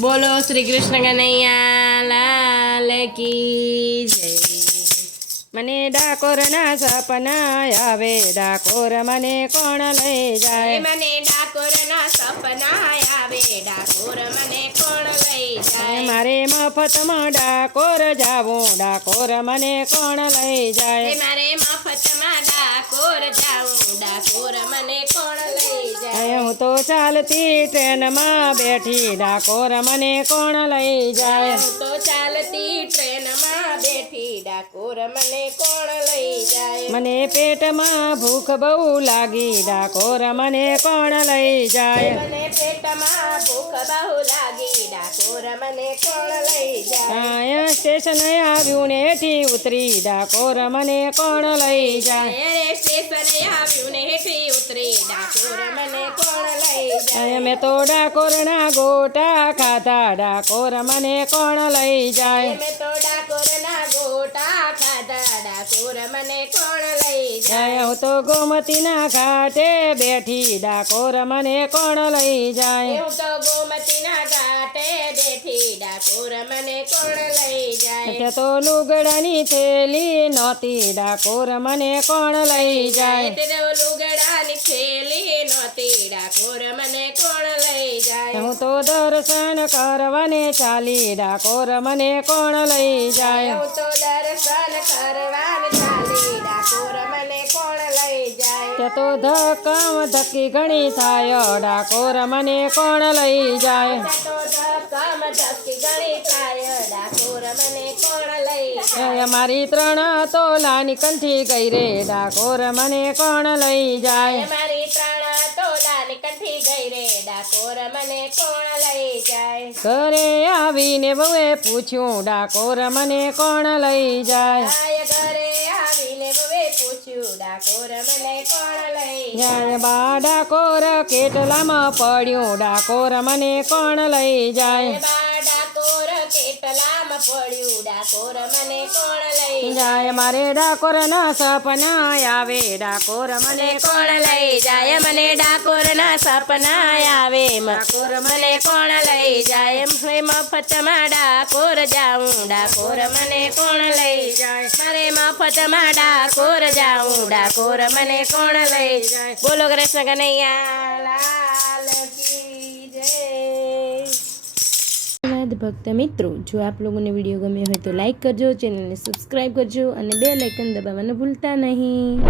બોલો શ્રી કૃષ્ણ કનૈયા લાલ કી જય। મને ડાકોરના સપના આવે, ડાકોર મને કોણ લઈ જાય? મને ડાકોરના સપના આવે, ડાકોર મને કોણ લઈ જાય? મારે મફતમાં ડાકોર જાવું, ડાકોર મને કોણ લઈ જાય? મારે મફતમાં ડાકોર જાવું, ડાકોર મને કોણ લઈ જાય? હું તો ચાલતી ટ્રેનમાં બેઠી, ડાકોર મને કોણ લઈ જાય? હું તો ચાલતી ટ્રેનમાં બેઠી, ડાકોર મને કોણ લઈ જાય? મને પેટમાં ભૂખ બહુ લાગી, ડાકોર મને કોણ લઈ જાય? મને પેટમાં ભૂખ બહુ લાગી, ડાકોર મને કોણ લઈ જાય? સ્ટેશન આવ્યું ને હેઠી ઉતરી, ડાકોર મને કોણ લઈ જાય? સ્ટેશને આવ્યું ને હેઠી ઉતરી, ડાકોર મને કોણ લઈ જાય? મેં તો ડાકોરના ગોટા ખાધા, ડાકોર મને કોણ લઈ જાય? મેં તો ડાકોરના ગોટા ખાધા, ડાકોર મને કોણ લઈ જાય? હું તો ગોમતીના ઘાટે બેઠી, ડાકોર મને કોણ લઈ જાય? હું તો ગોમતીના ઘાટે બેઠી, ડાકોર મને કોણ લઈ જાય? ત્યાં તો લુગડાની થેલી નહોતી, ડાકોર મને કોણ લઈ જાય? તે તો લુગડાની થેલી નહોતી, ડાકોર મને કોણ લઈ જાય? હું તો દર્શન કરવાને ચાલી, ડાકોર મને કોણ લઈ જાય? હું તો દર્શન કરવાને ચાલી, ડાકોર મને કોણ લઈ જાય? તે તો ધક્કમ ધક્કી ઘણી થાય, ડાકોર મને કોણ લઈ જાય? તો ધક્કમ ધક્કી ઘણી થાય, ડાકોર મને કોણ લઈ જાય? મારી 3 તોલાની કંઠી ગઈ રે, ડાકોર મને કોણ લઈ જાય? મારી 3 તોલાની કંઠી ગઈ રે, ડાકોર મને કોણ લઈ જાય? ઘરે આવીને બહુએ પૂછ્યું, ડાકોર મને કોણ લઈ જાય? ઘરે આવીને બહુએ પૂછ્યું, ડાકોર મને કોણ લઈ જાય? બા ડાકોર કેટલામાં પડ્યું, ડાકોર મને કોણ લઈ જાય? ડાકોર કેટલામાં પડ્યું, ડાકોર મને કોણ લઈ જાય? મારે ડાકોરના સપના આવે, ડાકોર મને કોણ લઈ જાય? મને ડાકોરના સપના આવે, ડાકોર મને કોણ લઈ જાય? મફતમાં ડાકોર જાઉં, ડાકોર મને કોણ લઈ જાય? મારે મફતમાં ડાકોર જાઉં, ડાકોર મને કોણ લઈ જાય? બોલો કૃષ્ણ કનૈયા લાલ કી જય। ભક્ત મિત્રો, જો આપ લોકોને વિડીયો ગમ્યો હોય તો લાઈક કરજો, ચેનલને સબસ્ક્રાઈબ કરજો અને બેલ આઇકન દબાવવાનું ભૂલતા નહીં।